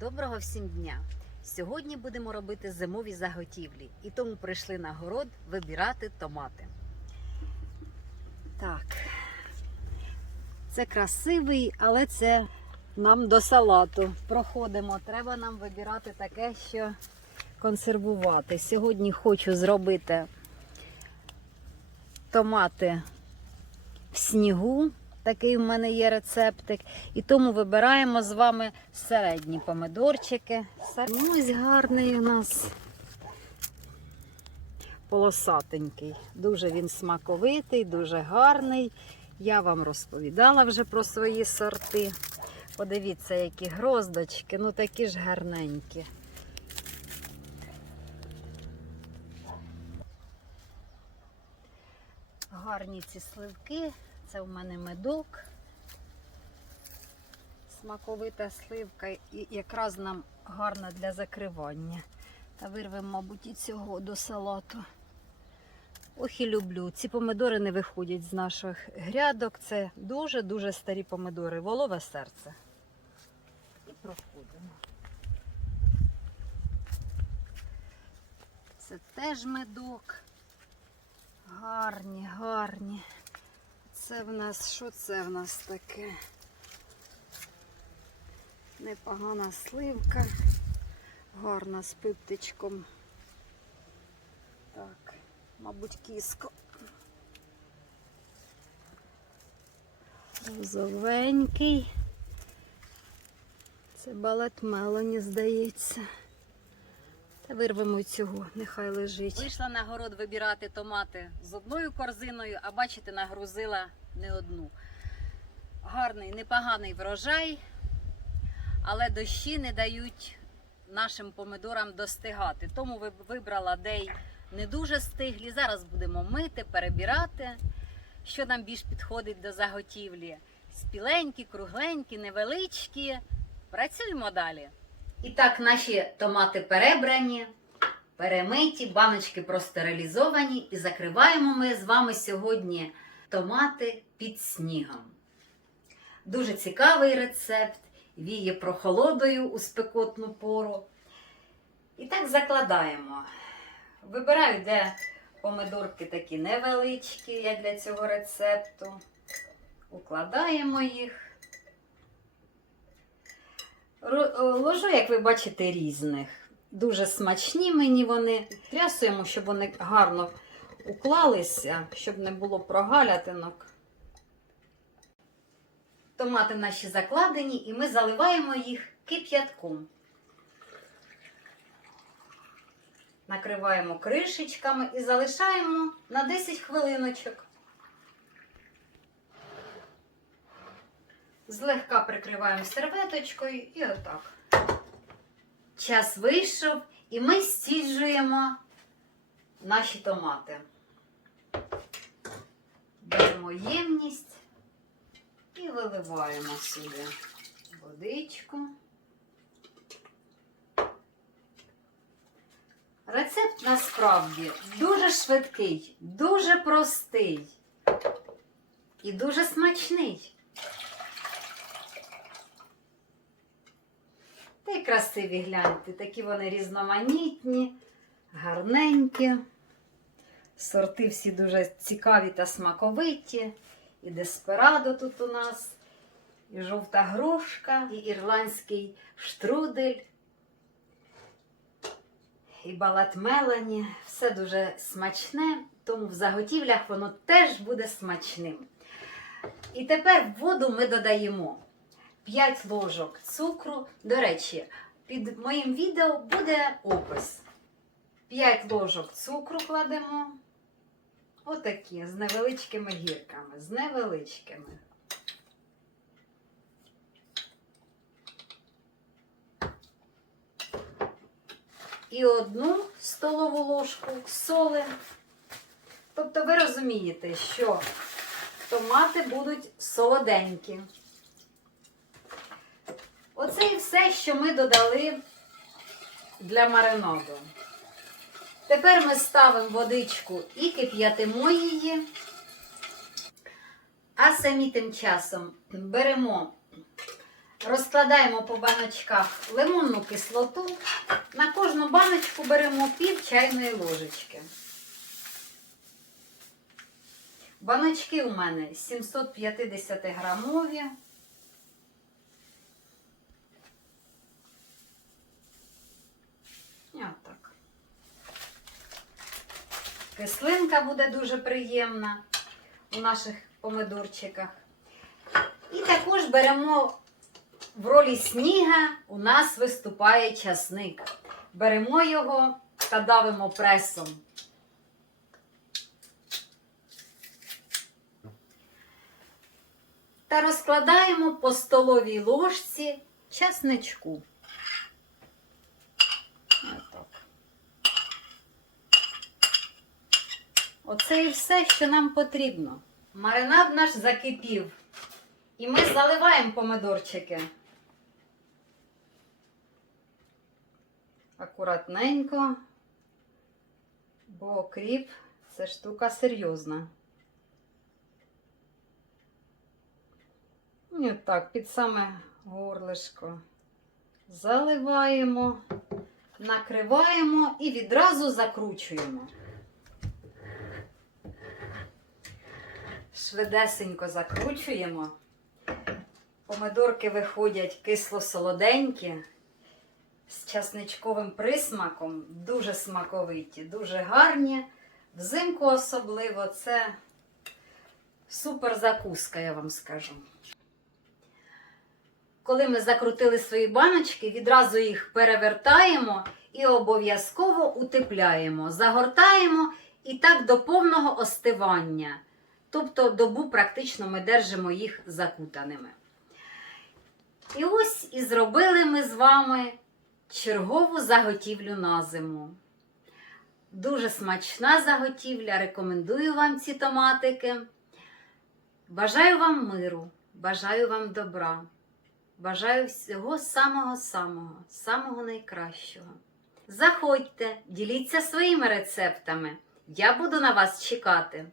Доброго всім дня! Сьогодні будемо робити зимові заготівлі, і тому прийшли на город вибирати томати. Так, це красивий, але це нам до салату. Проходимо. Треба нам вибирати таке, що консервувати. Сьогодні хочу зробити томати в снігу. Такий в мене є рецептик. І тому вибираємо з вами середні помидорчики. Ну, ось гарний у нас полосатенький. Дуже він смаковитий, дуже гарний. Я вам розповідала вже про свої сорти. Подивіться, які гроздочки, ну такі ж гарненькі. Гарні ці сливки. Це в мене медок. Смаковита сливка і якраз нам гарна для закривання. Та вирвемо, мабуть, і цього до салату. Ох і люблю. Ці помидори не виходять з наших грядок. Це дуже-дуже старі помидори. Волове серце. І проходимо. Це теж медок. Гарні, гарні. Це в нас, що це в нас таке? Непогана сливка, гарна з пиптичком. Так, мабуть, кіско. Розовенький. Це балет Мелоні, здається. Та вирвемо цього, нехай лежить. Вийшла на город вибирати томати з одною корзиною, а бачите, нагрузила не одну. Гарний, непоганий врожай, але дощі не дають нашим помидорам достигати. Тому ви- вибрала дей не дуже стиглі. Зараз будемо мити, перебирати, що нам більш підходить до заготівлі. Спіленькі, кругленькі, невеличкі. Працюємо далі. І так, наші томати перебрані, перемиті, баночки простерилізовані. І закриваємо ми з вами сьогодні томати під снігом. Дуже цікавий рецепт, віє прохолодою у спекотну пору. І так закладаємо. Вибираю, де помидорки такі невеличкі, як для цього рецепту. Укладаємо їх. О, Ложу, як ви бачите, різних. Дуже смачні мені вони. Трясуємо, щоб вони гарно уклалися, щоб не було прогалятинок. Томати наші закладені, і ми заливаємо їх кип'ятком. Накриваємо кришечками і залишаємо на 10 хвилиночок. Злегка прикриваємо серветочкою і отак. Час вийшов, і ми стіджуємо наші томати. Беремо ємність і виливаємо сюди водичку. Рецепт насправді дуже швидкий, дуже простий і дуже смачний. Та й красиві гляньте, такі вони різноманітні, гарненькі. Сорти всі дуже цікаві та смаковиті. І деспирадо тут у нас, і жовта грушка, і ірландський штрудель, і балат Мелані. Все дуже смачне, тому в заготівлях воно теж буде смачним. І тепер воду ми додаємо 5 ложок цукру. До речі, під моїм відео буде опис. 5 ложок цукру кладемо. Отакі, з невеличкими гірками, з невеличкими. І одну столову ложку соли. Тобто ви розумієте, що томати будуть солоденькі. Оце і все, що ми додали для маринаду. Тепер ми ставимо водичку і кип'ятимо її. А самі тим часом беремо Розкладаємо по баночках лимонну кислоту. На кожну баночку беремо пів чайної ложечки. Баночки у мене 750 грамові. І отак. Кислинка буде дуже приємна у наших помидорчиках. І також беремо в ролі сніга у нас виступає часник. Беремо його та давимо пресом. Та розкладаємо по столовій ложці часничку. Отак. Оце і все, що нам потрібно. Маринад наш закипів. І ми заливаємо помидорчики. Акуратненько, бо окріп це штука серйозна. І так, під саме горлишко заливаємо, накриваємо і відразу закручуємо. Швидесенько закручуємо. Помидорки виходять кисло-солоденькі, з часничковим присмаком, дуже смаковиті, дуже гарні. Взимку особливо це супер закуска, я вам скажу. Коли ми закрутили свої баночки, відразу їх перевертаємо і обов'язково утепляємо, загортаємо і так до повного остивання. Тобто добу практично ми держимо їх закутаними. І ось і зробили ми з вами чергову заготівлю на зиму. Дуже смачна заготівля. Рекомендую вам ці томатики. Бажаю вам миру, бажаю вам добра. Бажаю всього самого-самого, самого найкращого. Заходьте, діліться своїми рецептами. Я буду на вас чекати.